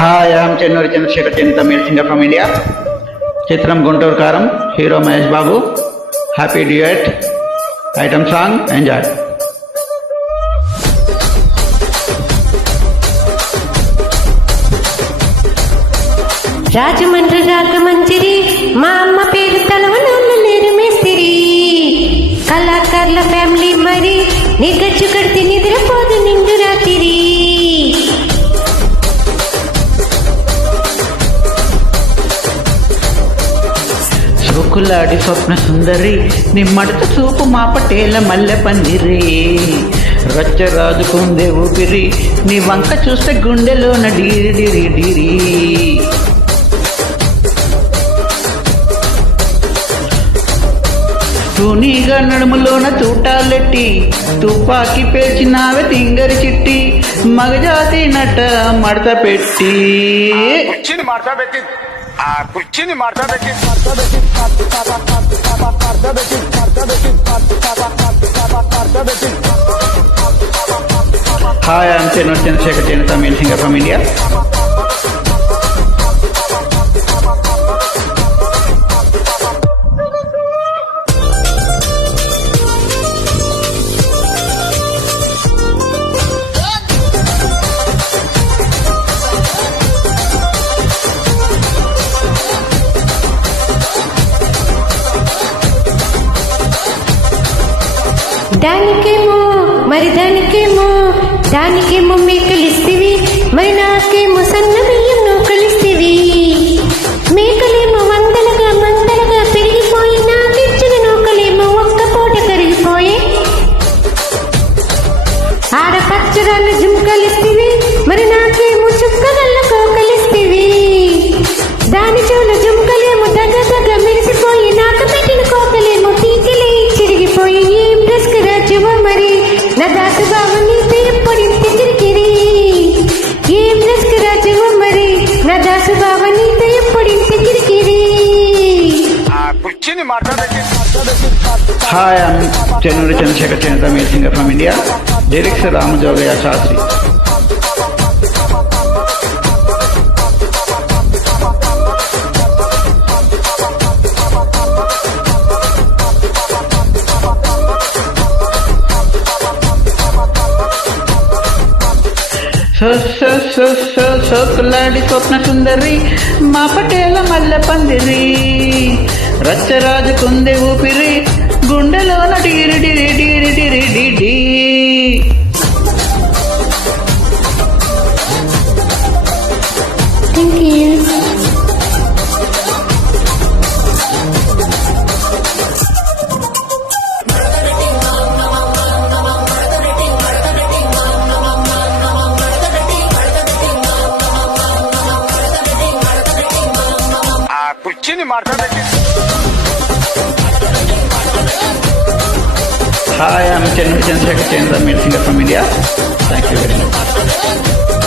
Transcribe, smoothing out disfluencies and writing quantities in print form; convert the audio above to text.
Hi I'm Chennuri Chandrasekhar Chenni Tamil singer from India. చిత్రం Guntur Kaaram, hero Mahesh Babu. Happy duet item song, enjoy. Rajahmundry రాకమంచిరి, మా అమ్మ పేరు తలవనోళ్ళు లేరు మేస్తిరి. కళాకారుల ఫ్యామిలీ మరి, నీ గచ్చు కడితే నిద్రపోదు నిండు రాత్రి. సోకులాడి స్వప్న సుందరి, నిమ్మడత చూపు మా పటేల మల్లె పందిరి. రచ్చరాజుకుందే ఊపిరి, నీ వంక చూస్తే గుండెలోన డీరి డిరి డిరి. తూనీగా నడుములోన తూటాలెట్టి, తుపాకి పేర్చినావే తింగరి చిట్టి. మగజాతి నట మడత పెట్టి, కుర్చీని మార్చబెట్టి hi I'm Chennuri Chandrasekhar Chenni Tamil singer from India. దానికేమో మరి దానికేమో మేకలిస్తివి, మరి నాకేమో సన్న బియ్యం నూకలిస్తివి. మేకలేమో మందలుగా పెరిగిపోయి, నాకిచ్చిన నూకలేమో ఒక్క పూట కరిగిపోయి. ఆడపచ్చరాళ్ళ జుంకలిస్తివి, మరి నాకేమో చుక్కగల్ల కోకలిస్తివి. దాని చెవుల జుంకలేమో దగ్గ మెరిసిపోయి, నాకు పెట్టిన కోకలేమో టీకిలే చిరిగిపోయి. ఏం రిస్క్ రాజ్యమో మరి నా దాసు బావ నీతో ఎప్పుడింత కిరికిరి. ఏం రిస్క్ రాజ్యమో మరి నా దాసు బావ నీతో ఎప్పుడింత కిరికిరి. కుర్చీని మార్చబెట్టి hi I'm Chennuri Chandrasekhar Chenni Tamil singer from India. Lyrics Ramajogayya Sastry. సోకులాడి స్వప్న సుందరి, మా పటేల మల్లె పందిరి. రచ్చరాజుకుందే ఊపిరి, గుండెలోన డీరి డిరి డిరి డిరి డిడి. కుర్చీని మార్చబెట్టి hi I'm Chennuri Chandrasekhar Chenni Tamil singer from India. Thank you very much.